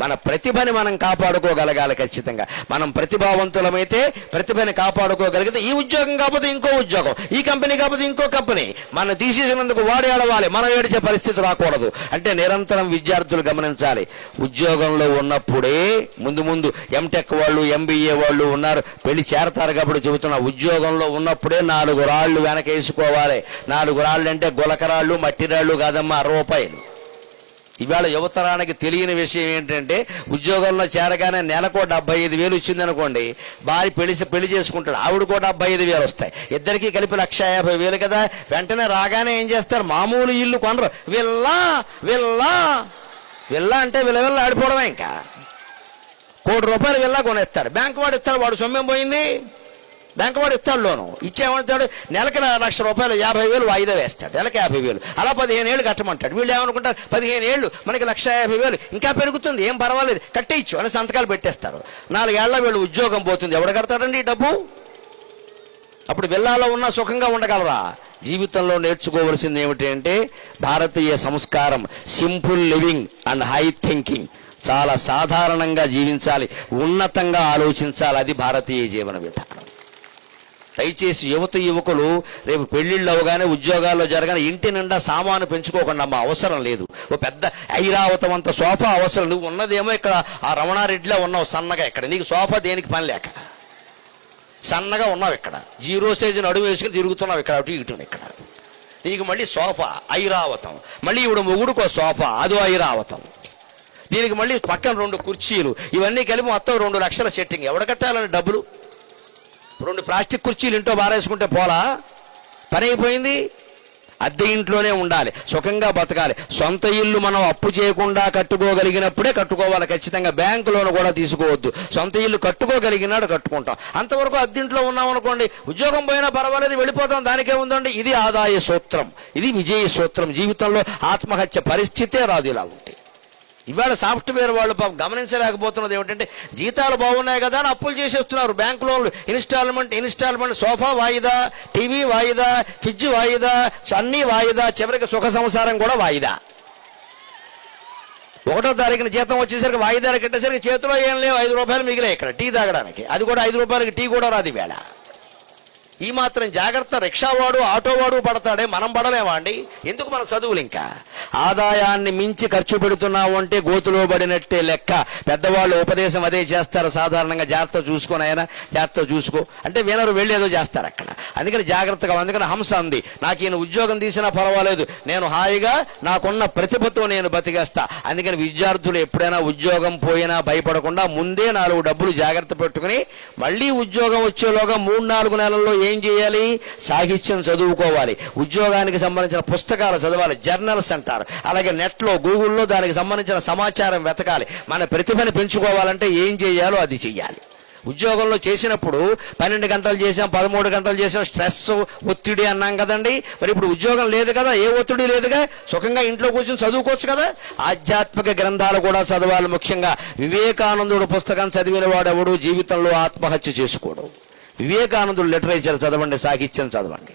మన ప్రతిభని మనం కాపాడుకోగలగాలి. ఖచ్చితంగా మనం ప్రతిభావంతులమైతే ప్రతిభని కాపాడుకోగలిగితే ఈ ఉద్యోగం కాకపోతే ఇంకో ఉద్యోగం, ఈ కంపెనీ కాకపోతే ఇంకో కంపెనీ, మనం తీసేసినందుకు వాడు ఏడవాలి, మనం ఏడిచే పరిస్థితి రాకూడదు. అంటే నిరంతరం విద్యార్థులు గమనించాలి, ఉద్యోగంలో ఉన్నప్పుడే ముందు ఎంటెక్ వాళ్ళు ఎంబీఏ వాళ్ళు ఉన్నారు, పెళ్లి చేరతారు కాబట్టి చెబుతున్నా, ఉద్యోగంలో ఉన్నప్పుడే 4 రాళ్ళు వెనకేసుకోవాలి. 4 రాళ్ళు అంటే గులకరాళ్ళు మట్టి రాళ్ళు కాదమ్మా, రూపాయలు. ఇవాళ యువతరానికి తెలియని విషయం ఏంటంటే, ఉద్యోగంలో చేరగానే నెలకు 75,000 వచ్చిందనుకోండి, భార్య పెళ్లి చేసుకుంటాడు, ఆవిడ కూడా 75,000 వస్తాయి, ఇద్దరికి కలిపి 150,000 కదా. వెంటనే రాగానే ఏం చేస్తారు, మామూలు ఇల్లు కొనరు, విల్లా విల్లా విల్లా అంటే విల్ల ఆడిపోవడమే. ఇంకా ₹1 కోటి విల్లా కొనేస్తాడు, బ్యాంకు వాడు ఇస్తాడు, వాడు సొమ్మేం పోయింది, బ్యాంకు వాడు ఇస్తాడు, లోను ఇచ్చేమంటాడు, నెలకి ₹1,00,000 50,000 వాయిదా వేస్తాడు, నెలకి 50,000, అలా 15 ఏళ్ళు కట్టమంటాడు. వీళ్ళు ఏమనుకుంటారు, 15 ఏళ్ళు మనకి 1,50,000 ఇంకా పెరుగుతుంది, ఏం పర్వాలేదు కట్టేయచ్చు అని సంతకాలు పెట్టేస్తారు. 4 ఏళ్ల వీళ్ళు ఉద్యోగం పోతుంది, ఎవడు కడతాడండి ఈ డబ్బు? అప్పుడు విల్లాలో ఉన్నా సుఖంగా ఉండగలరా? జీవితంలో నేర్చుకోవలసింది ఏమిటి అంటే, భారతీయ సంస్కారం, simple living and high thinking. చాలా సాధారణంగా జీవించాలి, ఉన్నతంగా ఆలోచించాలి, అది భారతీయ జీవన విధానం. దయచేసి యువకులు రేపు పెళ్లిళ్ళు అవగానే ఉద్యోగాల్లో జరగానే ఇంటి నిండా సామాను పెంచుకోకుండా అమ్మా, అవసరం లేదు. ఓ పెద్ద ఐరావతం అంత సోఫా అవసరం. నువ్వు ఉన్నదేమో ఇక్కడ ఆ రమణారెడ్డిలో ఉన్నావు సన్నగా, ఇక్కడ నీకు సోఫా దేనికి పని లేక సన్నగా ఉన్నావు, ఇక్కడ 0 సైజు నడుము వేసుకుని తిరుగుతున్నావు, ఇక్కడ అటు ఇటు. ఇక్కడ నీకు మళ్ళీ సోఫా ఐరావతం, మళ్ళీ ఇప్పుడు మొగుడుకో సోఫా, అదో ఐరావతం, దీనికి మళ్ళీ పక్కన 2 కుర్చీలు, ఇవన్నీ కలిపి మొత్తం 2 లక్షల సెట్టింగ్. ఎవడ కట్టాలని డబ్బులు? 2 ప్లాస్టిక్ కుర్చీలు ఇంట్లో బారేసుకుంటే పోలా, పని అయిపోయింది. అద్దె ఇంట్లోనే ఉండాలి, సుఖంగా బతకాలి. సొంత ఇల్లు మనం అప్పు చేయకుండా కట్టుకోగలిగినప్పుడే కట్టుకోవాలి ఖచ్చితంగా, బ్యాంకు లోన్ కూడా తీసుకోవద్దు. సొంత ఇల్లు కట్టుకోగలిగినాడు కట్టుకుంటాం. అంతవరకు అద్దెంట్లో ఉన్నాం అనుకోండి, ఉద్యోగం పోయినా పర్వాలేదు వెళ్ళిపోతాం, దానికే ఉందండి. ఇది ఆదాయ సూత్రం, ఇది విజయ సూత్రం. జీవితంలో ఆత్మహత్య పరిస్థితే రాదు ఇలా ఉంటే. ఇవాళ సాఫ్ట్వేర్ వాళ్ళు గమనించలేకపోతున్నది ఏమిటంటే, జీతాలు బాగున్నాయి కదా అని అప్పులు చేసేస్తున్నారు, బ్యాంక్ లోన్లు, ఇన్స్టాల్మెంట్, సోఫా వాయిదా, టీవీ వాయిదా, ఫ్రిడ్జ్ వాయిదా, అన్నీ వాయిదా, చివరికి సుఖ సంసారం కూడా వాయిదా. 1వ తారీఖున జీతం వచ్చేసరికి వాయిదాలు కట్టేసరికి చేతిలో ఏం లేవు, ₹5 మిగిలే ఇక్కడ టీ తాగడానికి, అది కూడా ₹5 టీ కూడా రాదు వేళ. ఈ మాత్రం జాగ్రత్త రిక్షావాడు ఆటోవాడు పడతాడే, మనం పడలేమా అండి? ఎందుకు మన చదువులు? ఇంకా ఆదాయాన్ని మించి ఖర్చు పెడుతున్నావు అంటే గోతులో పడినట్టే లెక్క. పెద్దవాళ్ళు ఉపదేశం అదే చేస్తారు సాధారణంగా, జాగ్రత్త చూసుకొని ఆయన జాగ్రత్త చూసుకో అంటే వినరు, వెళ్ళేదో చేస్తారు అక్కడ. అందుకని జాగ్రత్తగా. అందుకని హంస అంది, నాకు ఈయన ఉద్యోగం తీసినా పర్వాలేదు, నేను హాయిగా నాకున్న ప్రతిభతో నేను బతికేస్తా. అందుకని విద్యార్థులు ఎప్పుడైనా ఉద్యోగం పోయినా భయపడకుండా ముందే 4 డబ్బులు జాగ్రత్త పెట్టుకుని, మళ్ళీ ఉద్యోగం వచ్చేలోగా 3-4 నెలల్లో ఏం చేయాలి? సాహిత్యం చదువుకోవాలి, ఉద్యోగానికి సంబంధించిన పుస్తకాలు చదవాలి, జర్నల్స్ అంటారు. అలాగే నెట్లో గూగుల్లో దానికి సంబంధించిన సమాచారం వెతకాలి. మన ప్రతిభను పెంచుకోవాలంటే ఏం చేయాలో అది చెయ్యాలి. ఉద్యోగంలో చేసినప్పుడు 12 గంటలు చేసాం, 13 గంటలు చేసాం, స్ట్రెస్ ఒత్తిడి అన్నాం కదండి. మరి ఇప్పుడు ఉద్యోగం లేదు కదా, ఏ ఒత్తిడి లేదుగా, సుఖంగా ఇంట్లో కూర్చొని చదువుకోవచ్చు కదా. ఆధ్యాత్మిక గ్రంథాలు కూడా చదవాలి. ముఖ్యంగా వివేకానందుడు పుస్తకం చదివిన వాడెవడు జీవితంలో ఆత్మహత్య చేసుకోడు. వివేకానందుడు లిటరేచర్ చదవండి, సాహిత్యం చదవండి.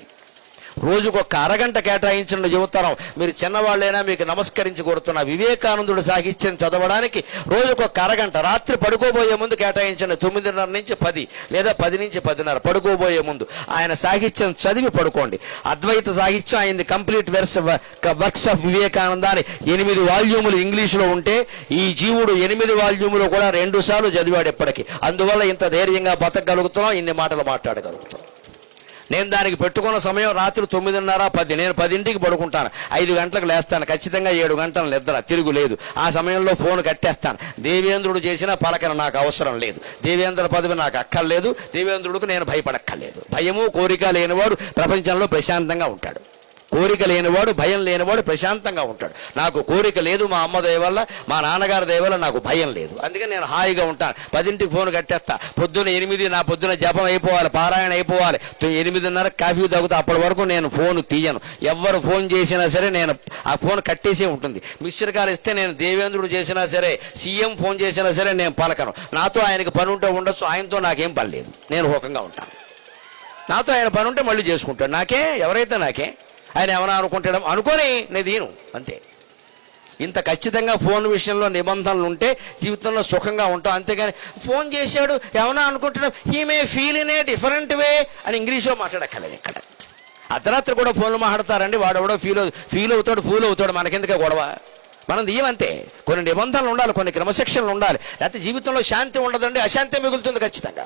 రోజుకొక అరగంట కేటాయించిన యువతరం, మీరు చిన్నవాళ్ళైనా మీకు నమస్కరించి కోరుతున్నా, వివేకానందుడు సాహిత్యం చదవడానికి రోజుకొక అరగంట రాత్రి పడుకోబోయే ముందు కేటాయించండి. 9:30 నుంచి 10 లేదా 10 నుంచి 10:30 పడుకోబోయే ముందు ఆయన సాహిత్యం చదివి పడుకోండి. అద్వైత సాహిత్యం అయింది కంప్లీట్ వర్క్స్ ఆఫ్ వివేకానంద అని 8 వాల్యూములు ఇంగ్లీషులో ఉంటే, ఈ జీవుడు 8 వాల్యూములు కూడా 2 సార్లు చదివాడు ఎప్పటికీ. అందువల్ల ఇంత ధైర్యంగా బతకగలుగుతున్నాం, ఇన్ని మాటలు మాట్లాడగలుగుతాం. నేను దానికి పెట్టుకున్న సమయం రాత్రి 9:30, 10. నేను 10ంటికి పడుకుంటాను, 5 గంటలకు లేస్తాను, ఖచ్చితంగా 7 గంటలు నిద్ర, తిరుగులేదు. ఆ సమయంలో ఫోన్ కట్టేస్తాను. దేవేంద్రుడు చేసిన పలకన నాకు అవసరం లేదు, దేవేంద్ర పదవి నాకు అక్కర్లేదు, దేవేంద్రుడికి నేను భయపడక్కర్లేదు. భయము కోరిక లేనివాడు ప్రపంచంలో ప్రశాంతంగా ఉంటాడు. కోరిక లేనివాడు, భయం లేనివాడు ప్రశాంతంగా ఉంటాడు. నాకు కోరిక లేదు, మా అమ్మ దయ వల్ల, మా నాన్నగారి దయ వల్ల నాకు భయం లేదు. అందుకని నేను హాయిగా ఉంటాను. 10ంటికి ఫోన్ కట్టేస్తా. పొద్దున్న 8, నా పొద్దున జపం అయిపోవాలి, పారాయణ అయిపోవాలి, 8:30 కాఫీ తాగుతా. అప్పటి వరకు నేను ఫోన్ తీయను. ఎవరు ఫోన్ చేసినా సరే నేను ఆ ఫోన్ కట్టేసే ఉంటుంది. మిస్టర్ కాల్ ఇస్తే నేను దేవేంద్రుడు చేసినా సరే, సీఎం ఫోన్ చేసినా సరే నేను పలకను. నాతో ఆయనకి పని ఉంటే ఉండొచ్చు, ఆయనతో నాకేం పని లేదు, నేను హోకంగా ఉంటాను. నాతో ఆయన పని ఉంటే మళ్ళీ చేసుకుంటాడు, నాకే ఎవరైతే నాకే. ఆయన ఏమైనా అనుకుంటాడు అనుకొని నేను దీను అంతే. ఇంత ఖచ్చితంగా ఫోన్ విషయంలో నిబంధనలు ఉంటే జీవితంలో సుఖంగా ఉంటాం. అంతేగాని ఫోన్ చేశాడు ఏమన్నా అనుకుంటున్నాం, he may feel in a different way అని ఇంగ్లీష్లో మాట్లాడక్కర్లేదు. ఇక్కడ అర్ధరాత్రి కూడా ఫోన్లు మాట్లాడతారండి, వాడు ఎవడో ఫీల్ అవుతాడు, ఫూల్ అవుతాడు, మనకెందుకే గొడవ. మనం దీవంతే, కొన్ని నిబంధనలు ఉండాలి, కొన్ని క్రమశిక్షణలు ఉండాలి, లేకపోతే జీవితంలో శాంతి ఉండదండి, అశాంతి మిగులుతుంది ఖచ్చితంగా.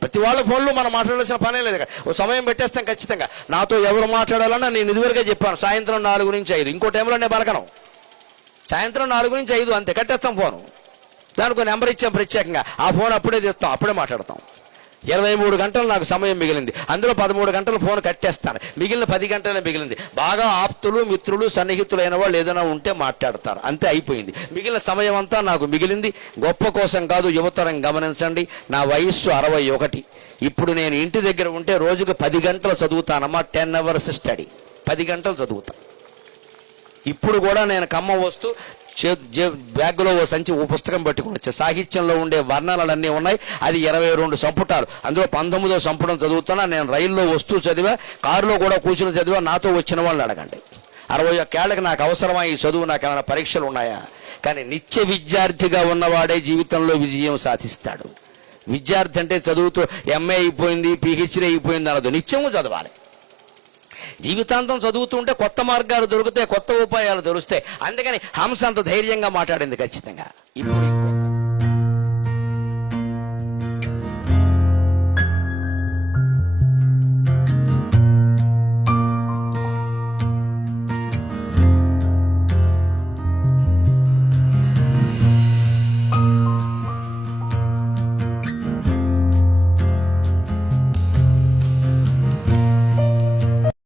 ప్రతి వాళ్ళ ఫోన్లో మనం మాట్లాడాల్సిన పనే లేదు. ఓ సమయం పెట్టేస్తాం ఖచ్చితంగా. నాతో ఎవరు మాట్లాడాలన్నా నేను ఇదివరకే చెప్పాను, సాయంత్రం 4 నుంచి 5, ఇంకో టైంలో నేను పలకను. సాయంత్రం 4 నుంచి 5 అంతే, కట్టేస్తాం ఫోను. దానికి నెంబర్ ఇచ్చాం ప్రత్యేకంగా, ఆ ఫోన్ అప్పుడే తీస్తాం, అప్పుడే మాట్లాడతాం. 23 గంటలు నాకు సమయం మిగిలింది, అందులో 13 గంటలు ఫోన్ కట్టేస్తాను, మిగిలిన 10 గంటలే మిగిలింది. బాగా ఆప్తులు, మిత్రులు, సన్నిహితులైన వాళ్ళు ఏదైనా ఉంటే మాట్లాడతారు, అంతే అయిపోయింది. మిగిలిన సమయం అంతా నాకు మిగిలింది. గొప్ప కోసం కాదు, యువతరం గమనించండి. నా వయస్సు 61. ఇప్పుడు నేను ఇంటి దగ్గర ఉంటే రోజుకు 10 గంటలు చదువుతానమ్మా. 10 hours స్టడీ, 10 గంటలు చదువుతాను. ఇప్పుడు కూడా నేను ఖమ్మం వస్తూ బ్యాగ్లో ఓ సంచి ఓ పుస్తకం పట్టుకుని వచ్చా. సాహిత్యంలో ఉండే వర్ణనలన్నీ ఉన్నాయి, అది 22 సంపుటాలు, అందులో 19వ సంపుటం చదువుతున్నా. నేను రైల్లో వస్తూ చదివా, కారులో కూడా కూర్చుని చదివా. నాతో వచ్చిన వాళ్ళని అడగండి. 61 ఏళ్ళకి నాకు అవసరమా ఈ చదువు? నాకు ఏమైనా పరీక్షలు ఉన్నాయా? కానీ నిత్య విద్యార్థిగా ఉన్నవాడే జీవితంలో విజయం సాధిస్తాడు. విద్యార్థి అంటే చదువుతూ ఎంఏ అయిపోయింది, పిహెచ్డీ అయిపోయింది అనదు, నిత్యము చదవాలి. జీవితాంతం చదువుతూ ఉంటే కొత్త మార్గాలు దొరుకుతాయి, కొత్త ఉపాయాలు దొరుకుతాయి. అందుకని హంస అంత ధైర్యంగా మాట్లాడింది ఖచ్చితంగా. ఇప్పుడు